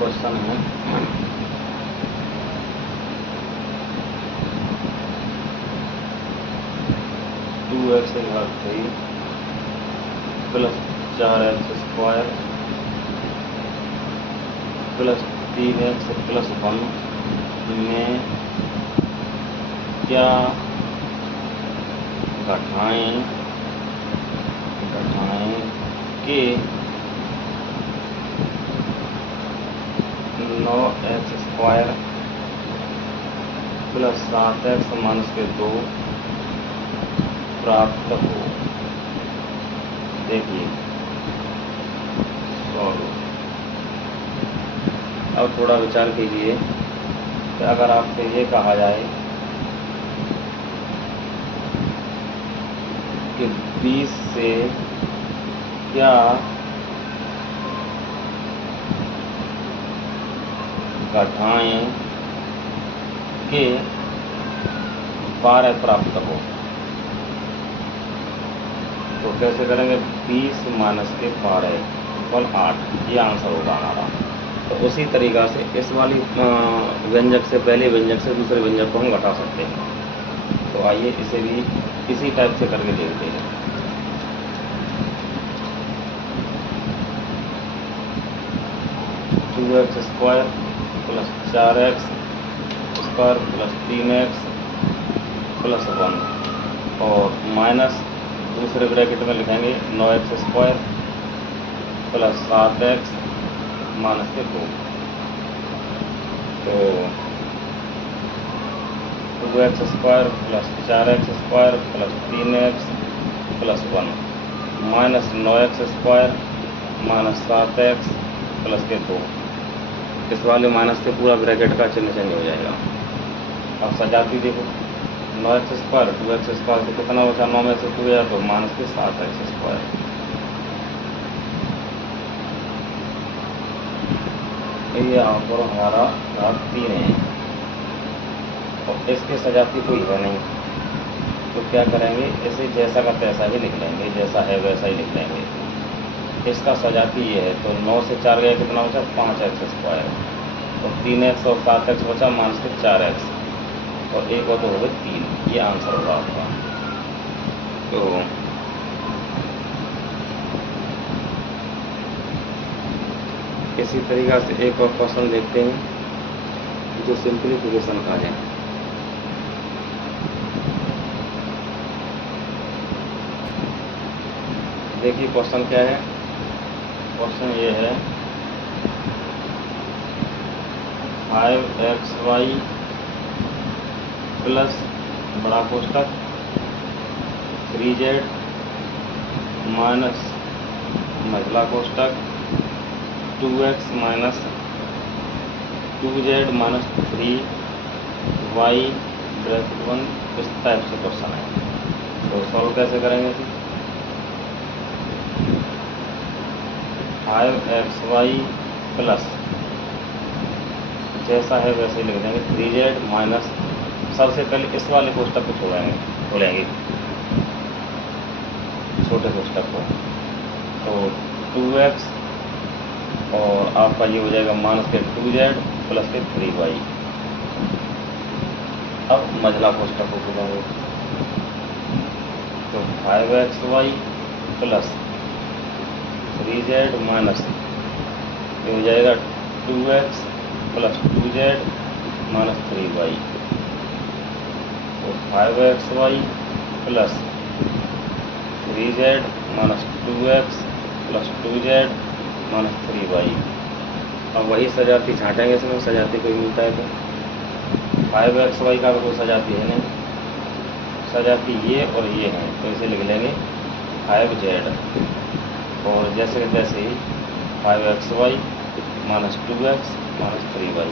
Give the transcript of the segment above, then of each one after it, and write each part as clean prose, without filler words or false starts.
Question है 2x/3 plus 4x² plus 3x+1 में क्या घटाएं के 9x² प्लस 7x-2 प्राप्त हो। देखिए सॉल्व। अब थोड़ा विचार कीजिए कि अगर आपसे ये कहा जाए कि 20 से क्या घटाएं के 12 प्राप्त हो, तो कैसे करेंगे? 20 माइनस के 12 इक्वल 8, ये आंसर होगा हमारा। तो उसी तरीक़ा से इस वाली व्यंजक से पहले व्यंजक से दूसरे व्यंजक को हम घटा सकते हैं। तो आइए इसे भी इसी टाइप से करके देखते हैं। Two x square plus 4x² plus 3x+1 और माइनस दूसरे ब्रैकेट में लिखेंगे 9x² प्लस 7x -2। तो 2x² plus 4x² plus 3x+1 minus 9x² minus 7x+2। इस वाले माइनस से पूरा ब्रैकेट का चिन्ह चेंज हो जाएगा। अब सजाती देखो, 9x², 2x² तो कितना बचा? 9 में से 2 गया तो माइनस के 7x²। ये यहाँ पर हमारा भाग 3 है और इसके सजाती कोई है नहीं, तो क्या करेंगे? इसे जैसा का तैसा ही लिख लेंगे, जैसा है वैसा ही लिख लेंगे। इसका सजाती ये है, तो 9 से 4 गया, कितना बचा? 5x²। और 3x और 7x बचा माइनस के 4x और एक और 2 हो गए 3। ये आंसर होगा आपका। तो इसी तरीक़ा से एक और क्वेश्चन देखते हैं जो सिंप्लीफिकेशन का है। देखिए क्वेश्चन क्या है। क्वेश्चन ये है 5xy प्लस बड़ा कोष्ठक 3z माइनस महिला कोष्ठक 2x minus 2z minus 3y bracket 1 इस टाइप से क्वेश्चन है। तो सॉल्व कैसे करेंगे? 5xy प्लस जैसा है वैसे ही लिख देंगे 3z माइनस, सबसे पहले इस वाले कोष्ठक को खोलेंगे छोटे कोष्ठक को, तो 2x और आपका ये हो जाएगा माइनस के 2z प्लस के 3y। अब मझला कोष्ठक को खोलेंगे, तो 5xy प्लस 3z माइनस ये हो जाएगा 2x plus 2z minus 3y। तो 5xy plus 3z minus 2x plus 2z minus 3y। अब वही सजाती छाटेंगे, इसमें सजाती कोई मिलता है तो 5xy का कोई सजाती है नहीं, सजाती ये और ये है, तो इसे लिख लेंगे 5z और जैसे तैसे ही 5xy minus 2x minus 3y।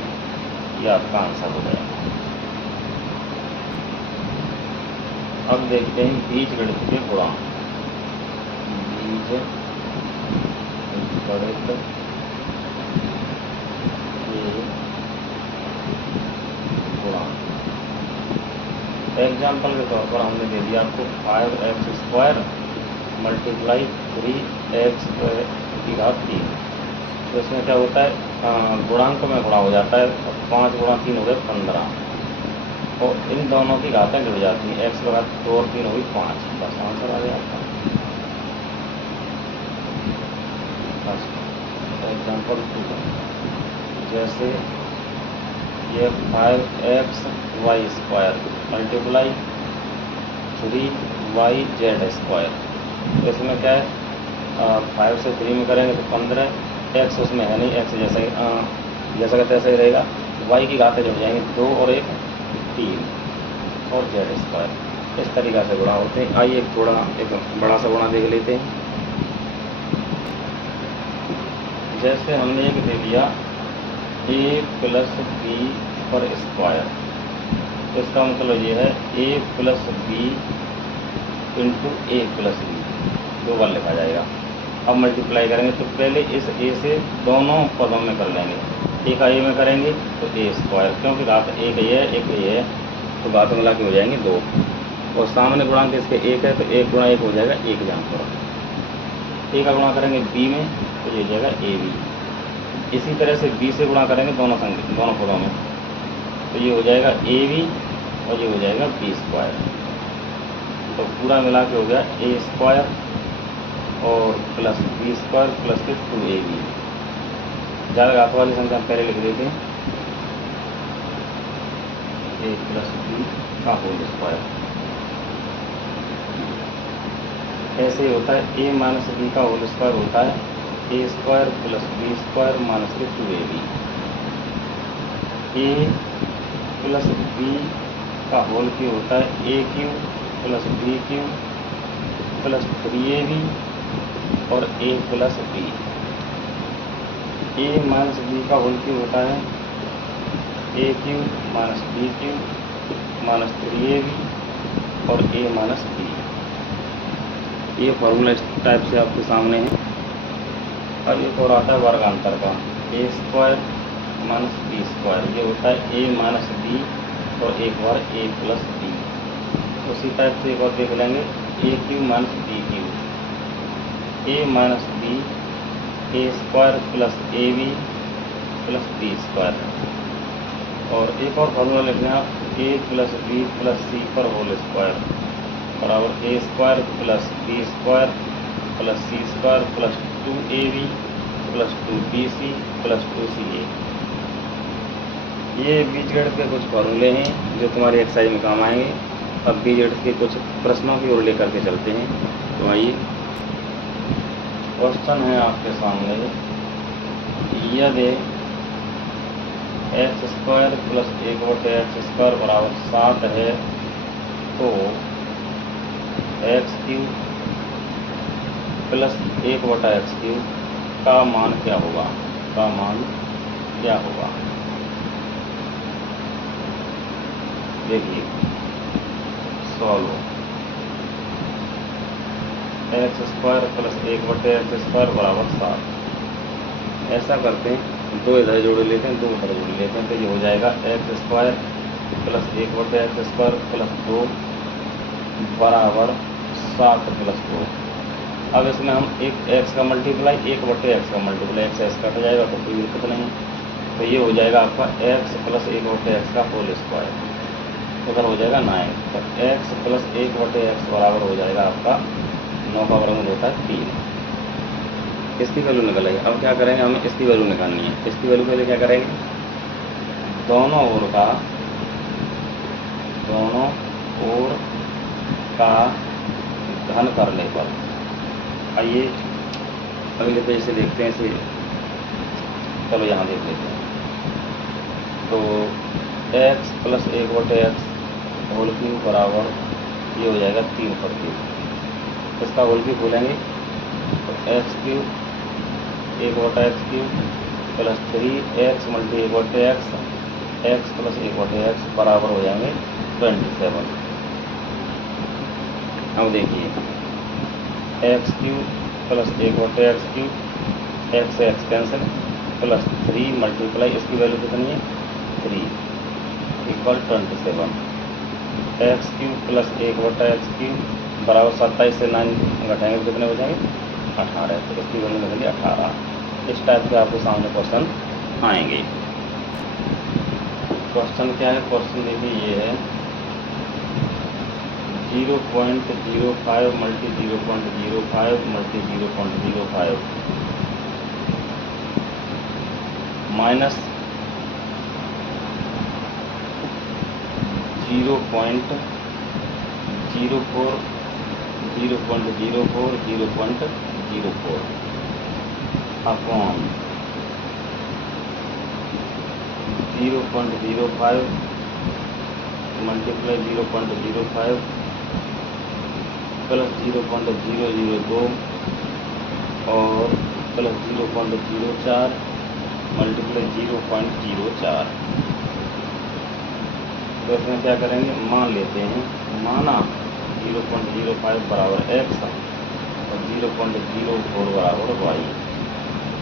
ये आपका आंसर हो गया। अब देखते हैं बीजगणित के गुणांक। बीजगणित के गुणांक। एग्जाम्पल के तौर पर हमने दे दिया आपको 5x² मल्टीप्लाई 3x² की घात 3। तो इसमें क्या होता है, गुणांक में गुणा हो जाता है। 5 गुणा 3 हो गए 15, और इन दोनों की घातें जुड़ जाती हैं। x की घात 2 और 3 होगी 5, बस आंसर आ गया आपका। एग्जाम्पल 2, जैसे ये 5xy² मल्टीप्लाई 3yz²। तो इसमें क्या है, 5 से 3 में करेंगे तो 15, x उसमें है नहीं, x जैसा का तैसा ही रहेगा। y की घातें जुड़ जाएंगी 2 और 1 3 और z²। इस तरीक़ा से गुणा होते हैं। आइए एक बड़ा सा गुणा देख लेते हैं। जैसे हमने एक दे दिया a + b², तो इसका मतलब ये है a + b × a + b, 2 बार लिखा जाएगा। अब मल्टीप्लाई करेंगे तो पहले इस a से दोनों पदों में कर लेंगे। एक a में करेंगे तो a², क्योंकि घात एक ही है एक ही है, तो घात मिला के हो जाएंगे 2, और सामने गुणांक इसके 1 है तो 1 × 1 हो जाएगा 1 जान पर। a का गुणा करेंगे b में तो ये हो जाएगा ab। इसी तरह से b से गुणा करेंगे दोनों पदों में, तो ये हो जाएगा ab और ये हो जाएगा b²। तो पूरा मिला के हो गया a² और प्लस b² प्लस के 2ab। ज़्यादा घात वाली संख्या पहले लिख देते हैं, a + b²। ऐसे ही होता है a - b² होता है a² + b² - 2ab। a + b³ होता है a³ + b³ + 3ab और a + b। a - b³ होता है a³ - b³ - 3ab और a - b। ये फॉर्मूला इस टाइप से आपके सामने है। अब एक और आता है वर्गांतर का, a² - b²। ये होता है a - b और एक बार a + b। उसी टाइप से एक और देख लेंगे, a³ - b³ a - b a² + ab + b²। और एक और फॉर्मूला लिखना है, a + b + c² बराबर a² + b² + c² + 2ab + 2bc + 2ca। ये बीजगणित के कुछ फॉर्मूले हैं जो तुम्हारी एक्सरसाइज में काम आएंगे। अब बीजगणित के कुछ प्रश्नों की ओर लेकर के चलते हैं। तो आइए, क्वेश्चन है आपके सामने, यदि x² + 1/x² बराबर 7 है तो x³ + 1/x³ का मान क्या होगा? देखिए, सॉल्व। x² + 1/x² बराबर 7। ऐसा करते हैं, 2 इधर जोड़ लेते हैं, 2 उधर जोड़ लेते हैं, तो ये हो जाएगा x² + 1/x² + 2 बराबर 7 + 2। अब इसमें हम एक x का मल्टीप्लाई 1/x का मल्टीप्लाई, x कट जाएगा तो कोई दिक्कत नहीं। तो ये हो जाएगा आपका x + 1/x का होल स्क्वायर, उधर हो जाएगा 9। तो x + 1/x बराबर हो जाएगा आपका 9 का वर्गमूल होता है 3। इसकी वैल्यू निकल आई। अब क्या करेंगे, हमें इसकी वैल्यू निकालनी है। इसकी वैल्यू के लिए क्या करेंगे, दोनों ओर का घन करने पर। आइए अगले पेज से देखते हैं इसे। चलो यहाँ देख लेते हैं। तो x + 1/x होल क्यूब बराबर ये हो जाएगा 3/3। इसका होल क्यूब बोलेंगे तो x³ 1/x³ + 3x × 1/x x + 1/x बराबर हो जाएंगे 27। अब देखिए, x³ + 1/x³, x से x कैंसिल, + 3 मल्टीप्लाई, इसकी वैल्यू कितनी है 3 = 27। x³ + 1/x³ बराबर 27 से 9 घटाएंगे तो कितने हो जाएंगे 18। तो इसकी वैल्यू निकली 18। इस टाइप के आपके सामने क्वेश्चन आएंगे। क्वेश्चन क्या है? क्वेश्चन देखिए ये है 0.05 multi 0.05 multi 0.05 minus 0.04 upon 0.05 multiply 0.05 plus 0.002 और प्लस 0.04 मल्टीप्लाई 0.04। तो इसमें क्या करेंगे? मान लेते हैं, माना 0.05 बराबर x और 0.04 बराबर y।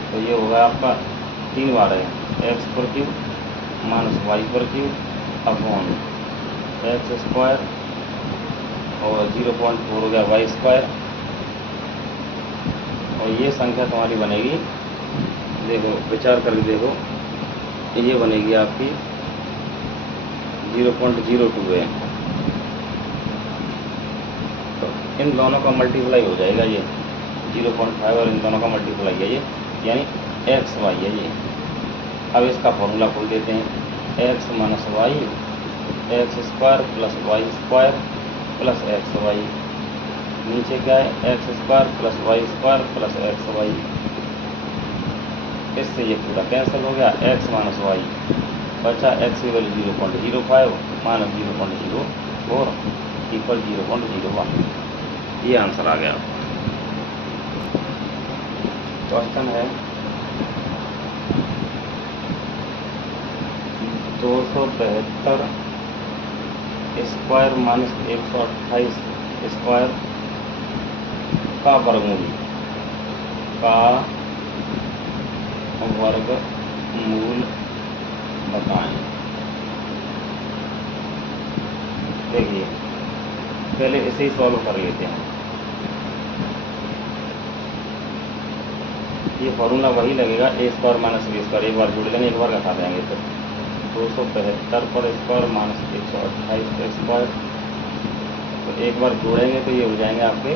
तो ये होगा आपका 3 बार है x पर क्यूब माइनस y पर क्यूब अपॉन x स्क्वायर और 0.4 हो गया y स्क्वायर। और ये संख्या तुम्हारी बनेगी, देखो विचार करके देखो, ये बनेगी आपकी 0.02 है। तो इन दोनों का मल्टीप्लाई हो जाएगा ये 0.5 और इन दोनों का मल्टीप्लाई है ये, यानी एक्स वाई है ये। अब इसका फॉर्मूला खोल देते हैं, x minus y x square plus y square plus x y. नीचे क्या है? X square plus y square plus x y. इससे ये पूरा कैंसिल हो गया, एक्स माइनस वाई बचा एक्स की वैल्यू 0.05 माइनस 0.04 इक्वल 0.01। ये आंसर आ गया। क्वेश्चन है 272 स्क्वायर माइनस 128 स्क्वायर का वर्गमूल बताएं। देखिए पहले इसे ही सॉल्व कर लेते हैं। ये फॉर्मूला वही लगेगा ए स्क्वायर माइनस बी स्क्वायर, एक बार जोड़ लेंगे, एक बार घटा देंगे। तो 272 पर स्क्वायर माइनस 128 पर स्क्वायर, तो एक बार जोड़ेंगे तो ये हो जाएंगे आपके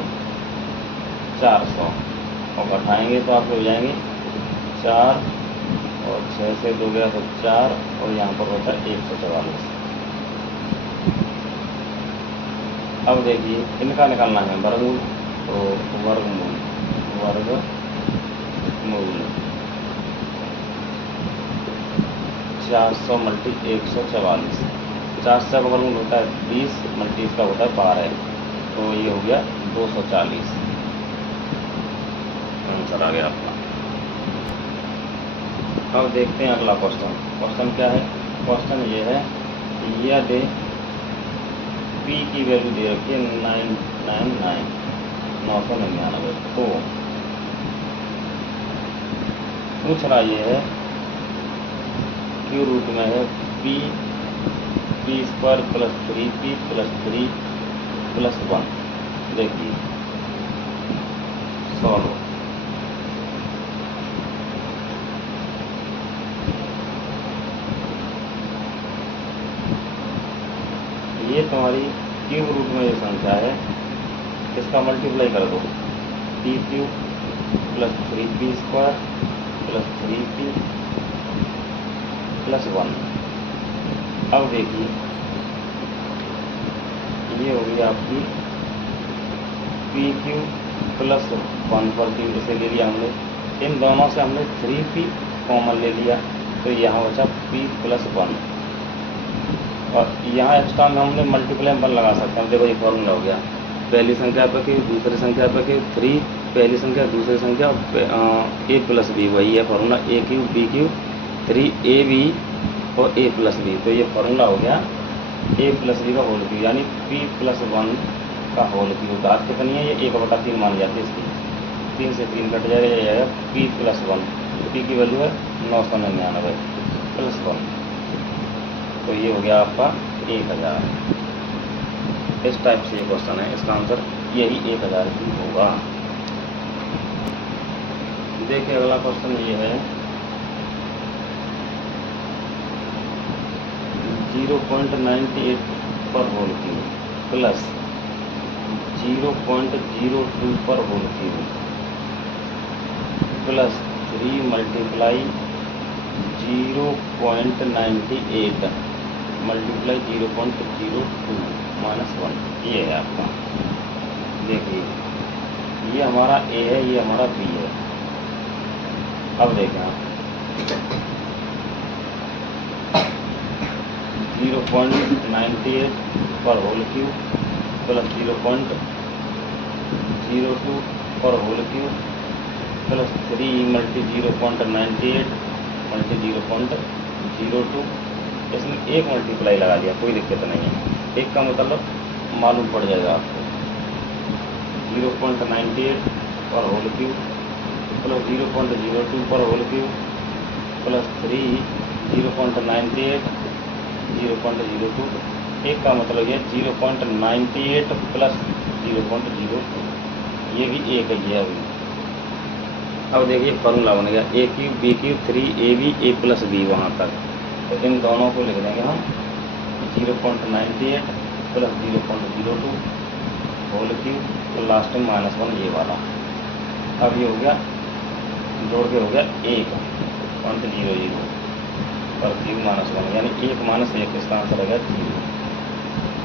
400 और घटाएंगे तो आपके हो जाएंगे 4 और 6 से 2 गया तो 4 और यहाँ पर होता है 144। अब देखिए इनका निकालना है वर्गमूल, तो वर्गमूल 400 मल्टी 144, 400 का वर्गमूल होता है 20 मल्टी इसका होता है 12, तो ये हो गया 240। आंसर आ गया आपका। अब देखते हैं अगला क्वेश्चन। क्वेश्चन क्या है? क्वेश्चन ये है यदि p की वैल्यू दे रखी है 999, तो पूछ रहा ये है क्यू रूट में है p square plus 3p plus 3 plus 1। देखिए सॉल्व। ये तुम्हारी क्यूब रूट में ये संख्या है, इसका मल्टीप्लाई कर दो, p cube plus 3p square plus 3p plus 1। अब देखिए ये होगी आपकी p क्यूब प्लस 1 पर क्यूब इसे ले लिया हमने, इन दोनों से हमने 3p कॉमन ले लिया, तो यहाँ बचा p प्लस 1 और यहाँ एक्स्ट्रा में हमने मल्टीप्लाई 1 लगा सकते हैं। देखो ये फॉर्मूला हो गया, पहली संख्या पर क्यूब दूसरी संख्या पर क्यूब 3 पहली संख्या दूसरी संख्या a प्लस बी, वही है formula a cube b cube 3ab और a प्लस बी। तो ये फॉर्मूला हो गया a प्लस बी का होल क्यूब, यानी p प्लस 1 का होल क्यूब। घात कितनी है? ये 1/3 मान जाती है इसकी, 3 से 3 कट जाएगा, ये आएगा p प्लस 1। p की वैल्यू है 999 प्लस 1, तो ये हो गया आपका 1000। इस टाइप से ये क्वेश्चन है, इसका आंसर यही 1000 ही होगा। देखिए अगला क्वेश्चन ये है 0.98 पर होल क्यूब प्लस 0.02 पर whole cube plus 3 multiply 0.98 multiply 0.02 -1, ये है आपका। देखिए ये हमारा ए है, ये हमारा बी है। अब देखें आप 0.98 पर होल क्यूब प्लस 0.02 पर whole cube plus 3 multi 0.98 multi 0.02। इसमें एक मल्टीप्लाई लगा दिया, कोई दिक्कत नहीं है। एक का मतलब मालूम पड़ जाएगा आपको। 0.98 पर होल क्यूब प्लस 0.02 पर होल क्यूब प्लस 3 0.98 0.02। एक का मतलब ये 0.98 प्लस 0.02, ये भी एक है ये अभी। अब देखिए फॉर्मूला बन गया a cube b cube 3ab a plus b वहाँ तक। तो इन दोनों को लिख देंगे हम 0.98 प्लस 0.02 होल क्यूब, तो लास्ट में -1 ये वाला। अब ये हो गया जोड़ के हो गया 1.00 पर क्यूब -1, यानी 1 - 1, इसका आंसर हो गया 0।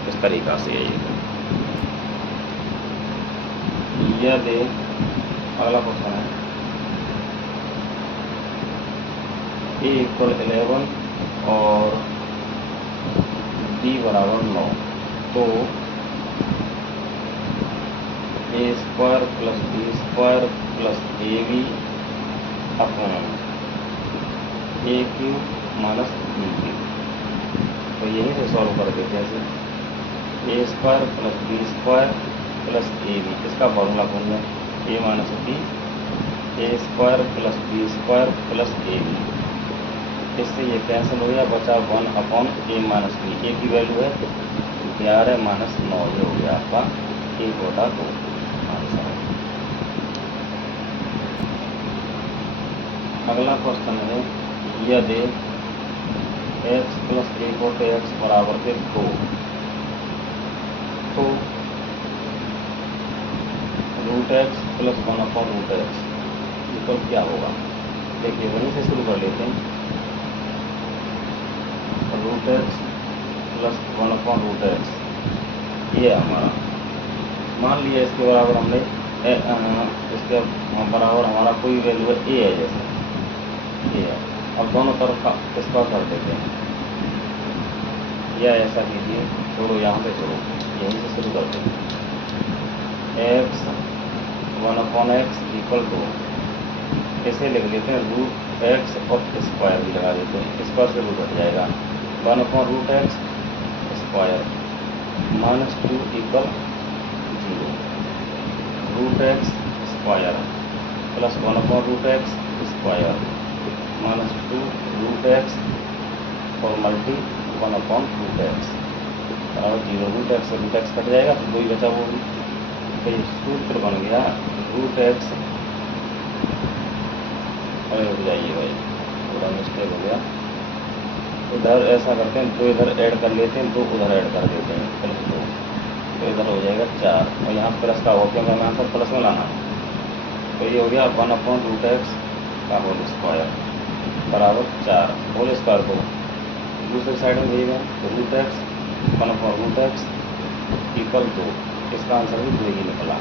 इस तरीका से है ये। यदि अगला क्वेश्चन है a = 11 और b = 9, तो a² + b² + ab upon a³ - b³। तो यहीं से सॉल्व कर देते हैं। a² + b² + ab, इसका फॉर्मूला कौन है a - b a² + b² + ab। इससे ये कैंसिल हो गया, बचा 1/a - b। a की वैल्यू है 11 - 9, ये हो गया आपका 1/2 आंसर। अगला क्वेश्चन है यदि x + 1/x बराबर के 2, तो √x + 1/√x इक्वल क्या होगा। देखिए वहीं से शुरू कर लेते हैं। √x + 1/√x ये हमारा, मान लिया इसके बराबर हमने इसके बराबर हमारा कोई वैल्यू है a है, जैसे ये है। अब दोनों तरफ का इसका कर देते हैं, या ऐसा कीजिए, छोड़ो यहाँ पे छोड़ो, यहीं से शुरू करते हैं। x 1/x = ऐसे लिख लेते हैं √x और स्क्वायर भी लगा देते हैं, स्क्वायर से रूट हट जाएगा। 1/√x² -2 = 0। √x² plus 1/√x² -2 √x और मल्टी 1/√x और 0। √x से √x कट जाएगा, तो कोई बचा वो भी। तो ये सूत्र बन गया √x, अरे रुक जाइए भाई, थोड़ा मिस्टेक हो गया। इधर ऐसा करते हैं, 2 इधर ऐड कर लेते हैं, 2 उधर ऐड कर देते हैं, +2, तो इधर हो जाएगा 4, और यहाँ प्लस का हो, क्योंकि हमें आंसर प्लस में लाना है। तो ये हो गया 1/√x² बराबर 4। होल स्क्वायर को दूसरी साइड में भेजेंगे, तो √x 1/√x = 2, इसका आंसर भी 2 ही निकला।